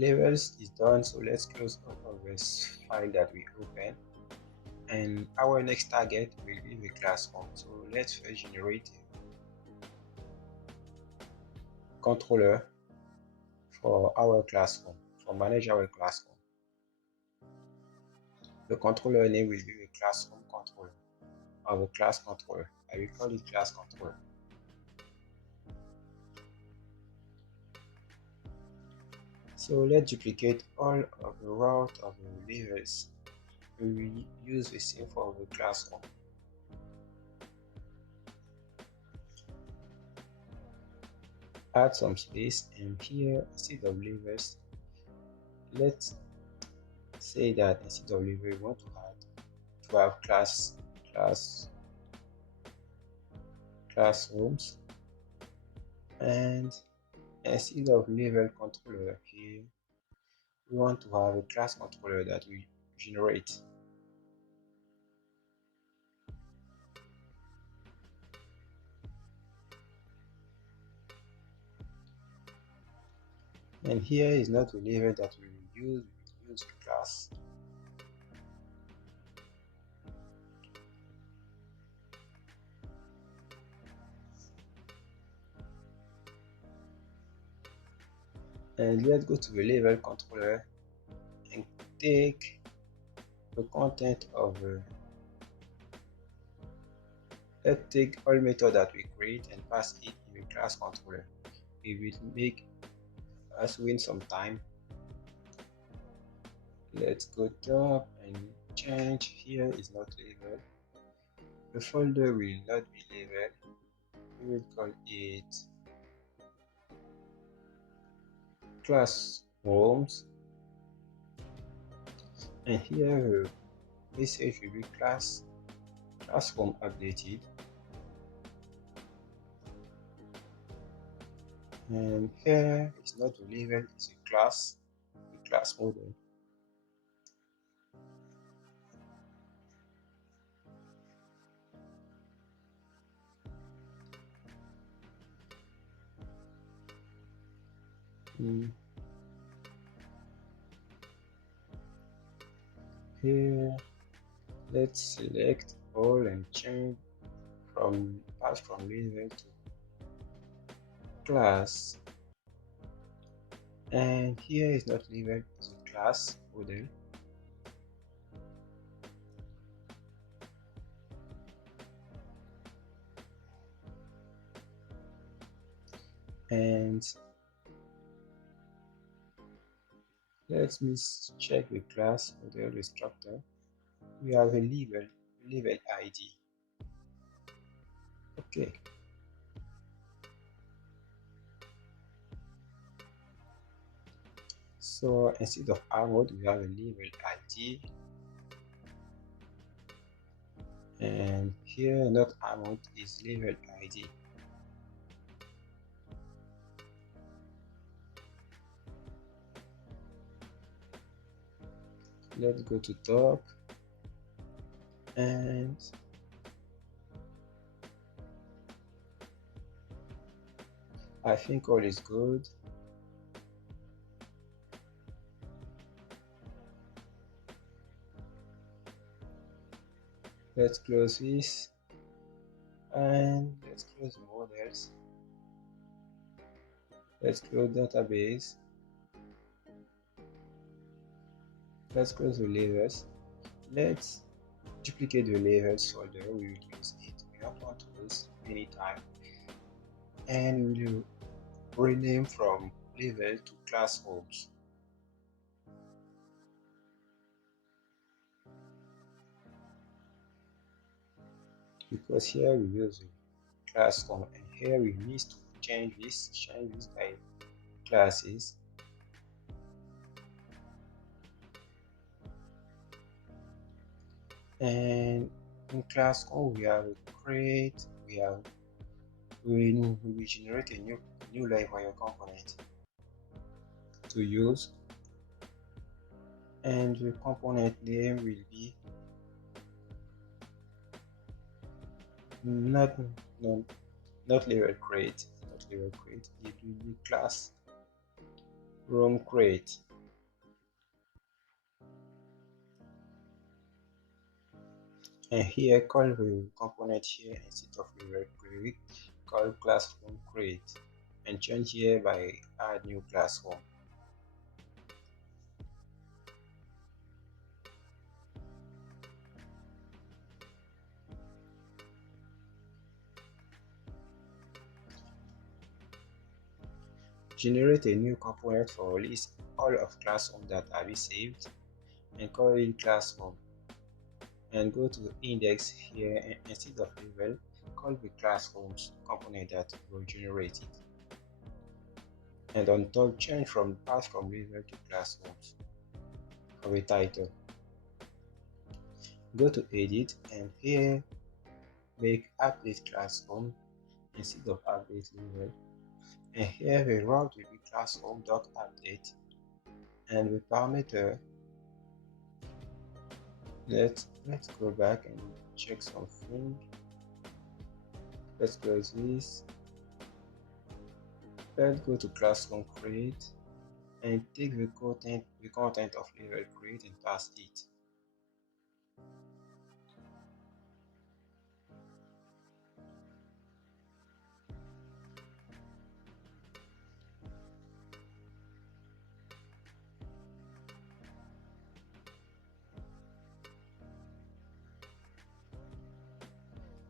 Levels is done, so let's close out of this file that we open, and our next target will be the class home. So let's first generate a controller for our class home, for manage our class home. The controller name will be the class home controller, or the class controller. I will call it class controller. So let's duplicate all of the route of the levels. We will use the same for the class home. Add some space, and here instead of levels, let's say that instead of level we want to have class homes, and instead of level controller here we want to have a class controller that we generate. And here is not a level that we will use the class. And let's go to the level controller and take the content of let's take all method that we create and pass it in the class controller. It will make us win some time. Let's go top and change. Here is not labeled. The folder will not be labeled. We will call it class homes, and here the message will be class home updated, and here is not a label, it's a class model. Here let's select all and change pass from label to class, and here is not label, it's a class model. And let me check the class model structure. We have a level ID. Okay. So instead of armod, we have a level ID, and here not armod is level ID. Let's go to top, and I think all is good. Let's close this, and let's close the models. Let's close database. Let's close the levels. Let's duplicate the levels folder. We will use it. We don't want to waste any time, and we will rename from level to class homes. Because here we use the class home, and here we need to change this by classes. And in class home we have a create, we will generate a new Livewire component to use, and the component name will be not level create, it will be class room create. And here call the component here instead of the query, call classroom create and change here by add new classroom. Generate a new component for list all of classroom that are saved and call it classroom. And go to the index here and instead of level, call the classrooms component that will generate it. And on top, change from path from level to classrooms for the title. Go to edit and here make update classroom instead of update level. And here the route will be classroom.update and the parameter, let's go back and check something. Let's close this. Let's go to classroom create and take the content of level create and pass it.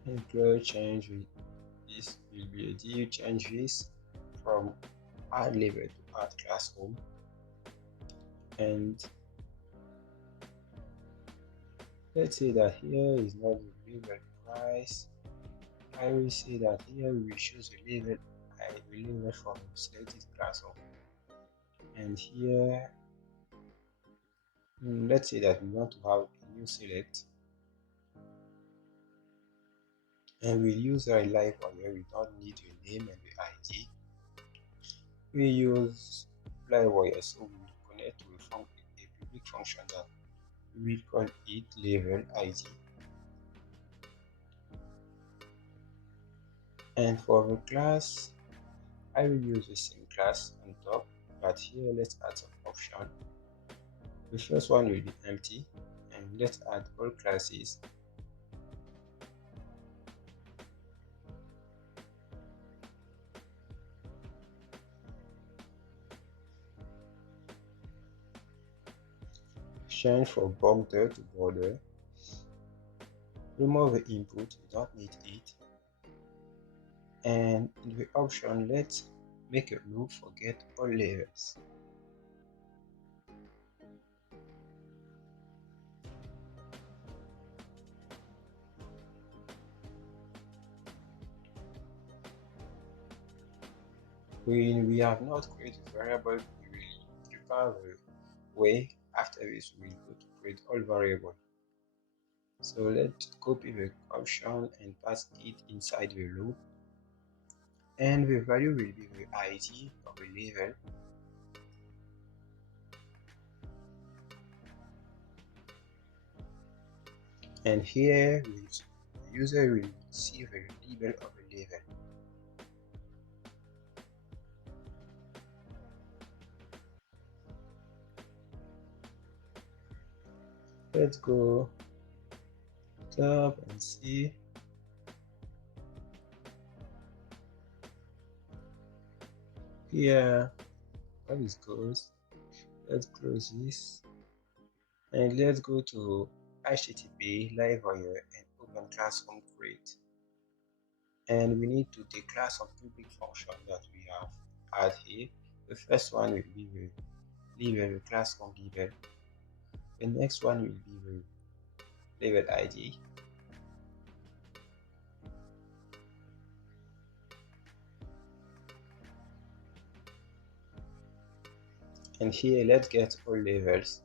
Employee change this will be a div, change this from add level to add classroom. And let's say that here is not the level price. I will say that here we will choose the level from selected classroom. And here let's say that we want to have a new select and we'll use a Livewire. We don't need the name and the ID. We use Livewire, so we will connect to a public function that we will call it level ID. And for the class, I will use the same class on top, but here let's add some option. The first one will be empty, and let's add all classes. Change from border to border. Remove the input, we don't need it. And in the option, let's make a loop for get all levels. When we have not created a variable, we will prepare the way. After this, we will go to create all variable. So let's copy the option and pass it inside the loop. And the value will be the ID of the level. And here the user will see the label of the level. Let's go top and see. Here, how this goes. Let's close this and let's go to HTTP Livewire and open classroom create. And we need to declare some public function that we have add here. The first one will be the level, the classroom level. The next one will be the level ID. And here, let's get all levels.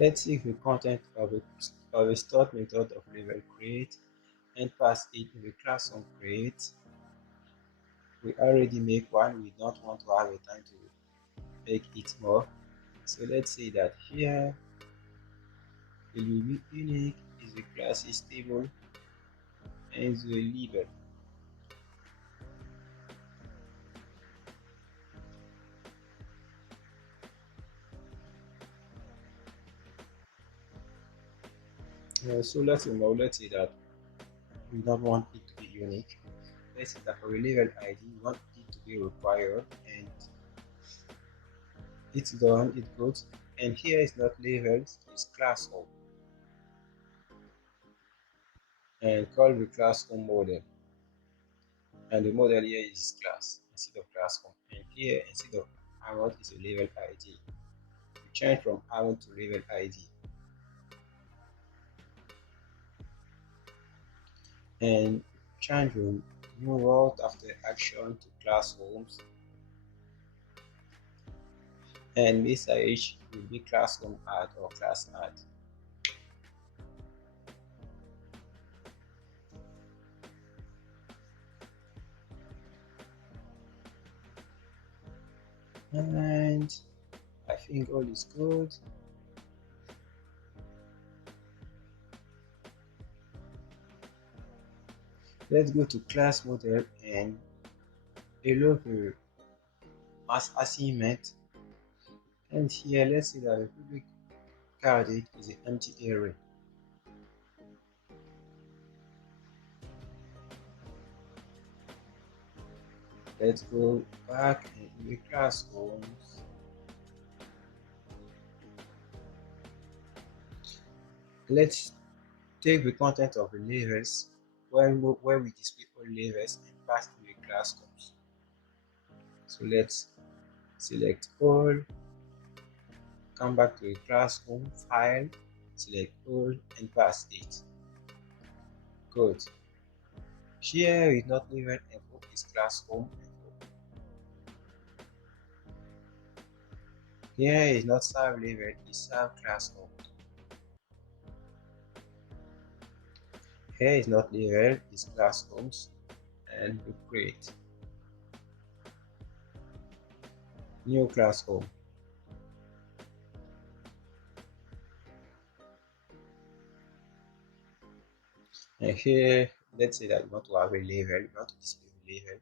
Let's see if the content of a start method of level create and pass it in the class on create. We already make one, we don't want to have a time to make it more. So let's say that here it will be unique is the class is stable and the label. So let's say that we don't want it to be unique. Let's say that for a level ID, we want it to be required, and it's done, it goes. And here is not labels, it's class home, and call the class home model. And the model here is class instead of class home. And here instead of amount is a level ID. We change from amount to level ID. And change the new route after action to class homes, and message will be class home add or class add. And I think all is good. Let's go to class model and allow the mass assignment. And here let's say that the public candidate is an empty array. Let's go back in the class homes. Let's take the content of the levels where we display all levels and pass in the class homes. So let's select all, come back to the class home file, select all and pass it. Good. Here is not level info, is class home info. Here is not serve level, is serve class home. Here is not level, is class homes, and we create new class home. And here, let's say that we want to have a level, we want to display a level,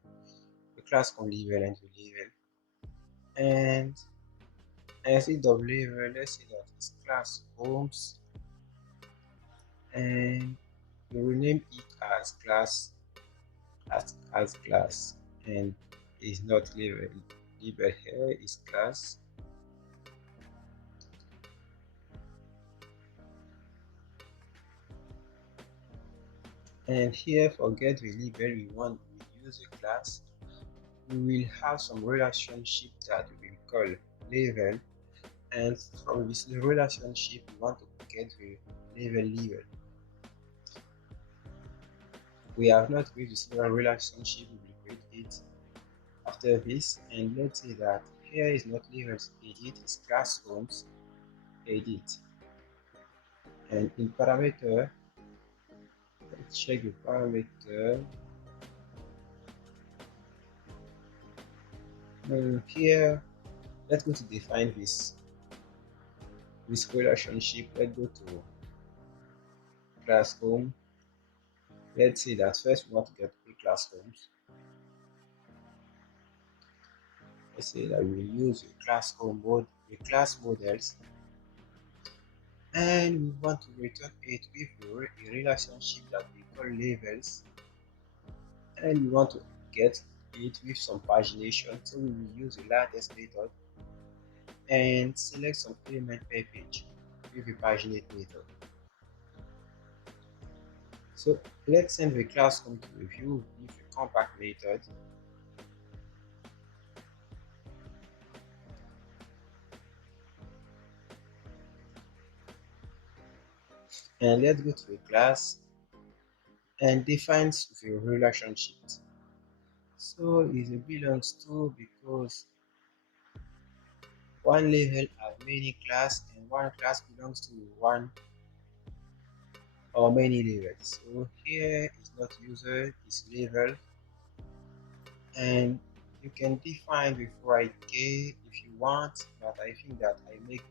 the class home level and the level. And instead of level, let's say that it's class homes, and we rename it as class as class, and is not label. Label here is class. And here forget the label, we want to use a class. We will have some relationship that we will call level, and from this relationship we want to get the level. We have not created this relationship, we will create it after this. And let's say that here is not levels edit, it's class homes edit. And in parameter, let's check the parameter. Here, let's go to define this relationship. Let's go to class home. Let's say that first we want to get all class homes. Let's say that we use the class home mode, the class models, and we want to return it with a relationship that we call levels, and we want to get it with some pagination, so we will use the latest method and select some element per page with the paginate method. So let's send the class home to review with the compact method. And let's go to the class and define the relationship. So it belongs to because One level have many class and one class belongs to one or many levels. So here is not user, is level, and you can define before I k if you want, but I think that I make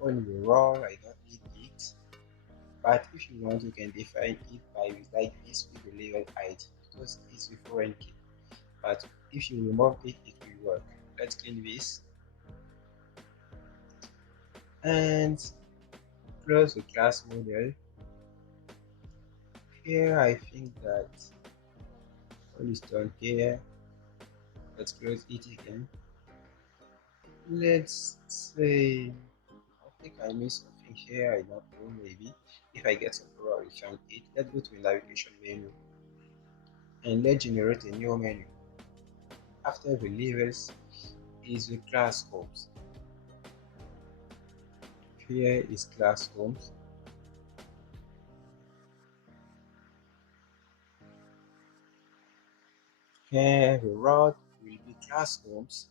only raw, I don't need it. But if you want, you can define it by like this with the level ID because it's a foreign key. But if you remove it, it will work. Let's clean this and close the class model. Here I think that all is done here. Let's close it again. Let's say I think I missed something here. I don't know, maybe if I get some error I found it. Let's go to the navigation menu and let's generate a new menu. After the levels is the class homes. Here is class homes. Here the route will be class homes.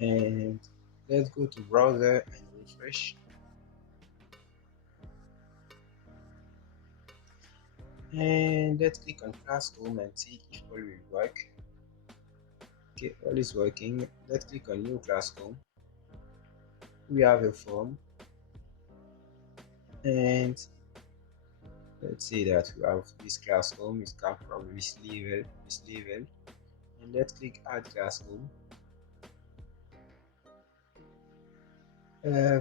And let's go to browser and refresh. And let's click on class home and see if all will work. Okay, all is working. Let's click on new class home. We have a form and let's say that we have this class home is come from this level, and let's click add class home.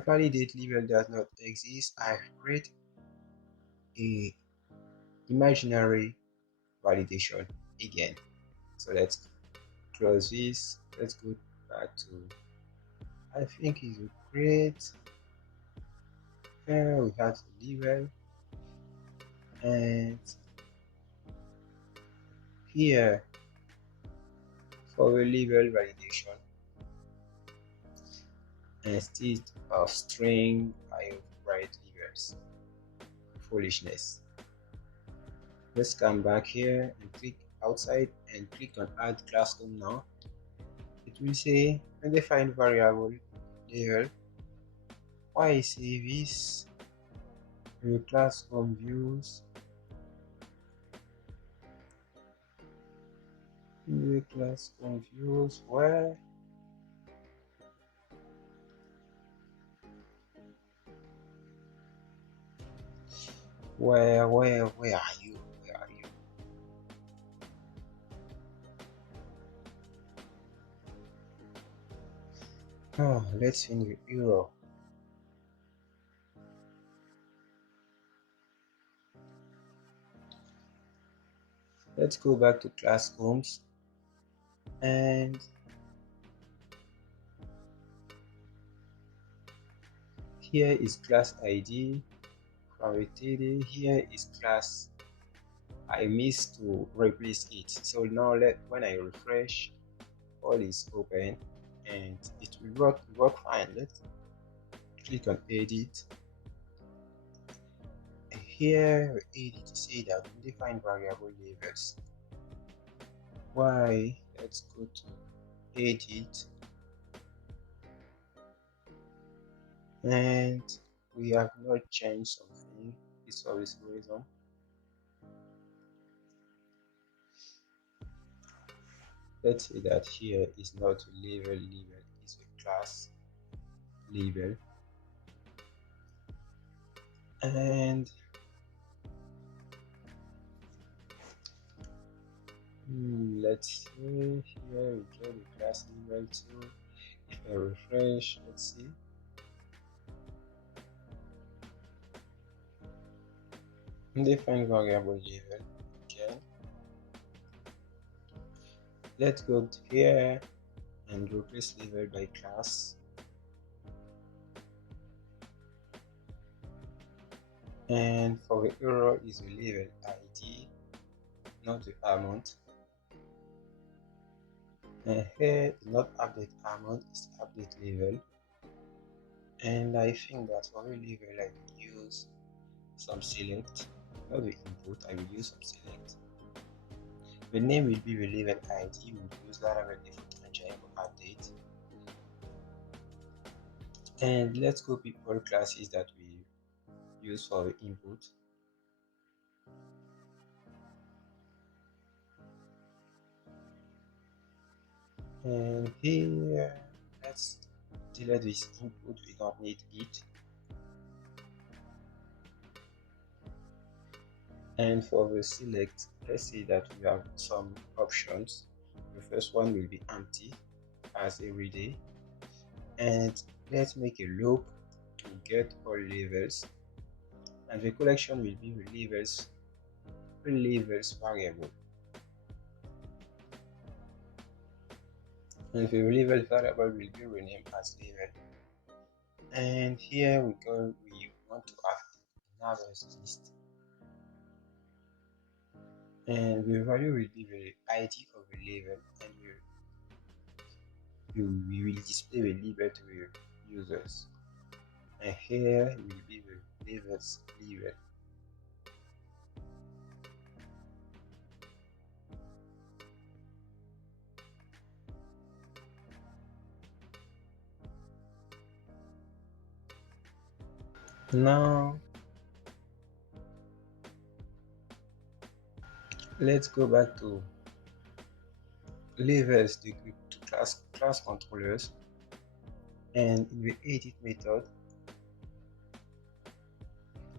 Validate level does not exist. I create a imaginary validation again. So let's close this. Let's go back to I think it will create. Here we have the level and here for the level validation instead of string I write levels. Foolishness. Let's come back here and click outside and click on add class home now. It will say undefined variable level. Why I say this? The class home views. The class home views where where are you? Where are you? Oh, let's find the error. Let's go back to class homes and here is class ID from the TD. Here is class. I missed to replace it. So now when I refresh, all is open and it will work fine. Let's click on edit. And here we edit to say that we define variable labels. Why? Let's go to edit and we have not changed something. It's for this reason. Let's say that here is not a label, is a class label. And let's see here we get the class label too. If I refresh, let's see. Define variable label again. Let's go to here and replace label by class. And for the error is the label ID, not the amount. And here not update amount is update level. And I think that for the level I will use some select, not the input, I will use some select. The name will be the level ID. We'll use Laravel default engine for update. And let's copy all classes that we use for the input. And here, let's delete this input. We don't need it. And for the select, let's say that we have some options. The first one will be empty as every day. And let's make a loop to get all levels. And the collection will be the levels variable. And the level variable will be renamed as level. And here we want to have another list. And the value will be the ID of the level, and we will display the level to the users. And here will be the levels level. Now let's go back to levels to class controllers, and in the edit method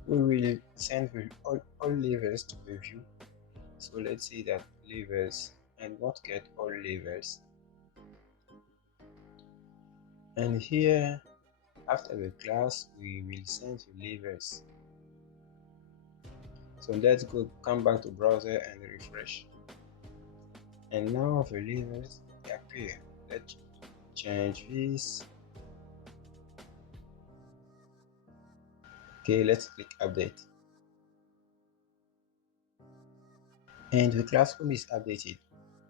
we will send all levels to the view. So let's say that levels and what get all levels, and here after the class we will send the levels. So let's come back to browser and refresh, and now the levels appear. Let's change this. Okay, let's click update, and the classroom is updated,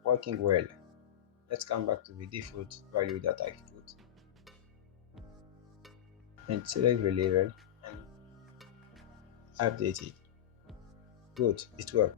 working well. Let's come back to the default value that I've put and select the level and update it. Good, it worked.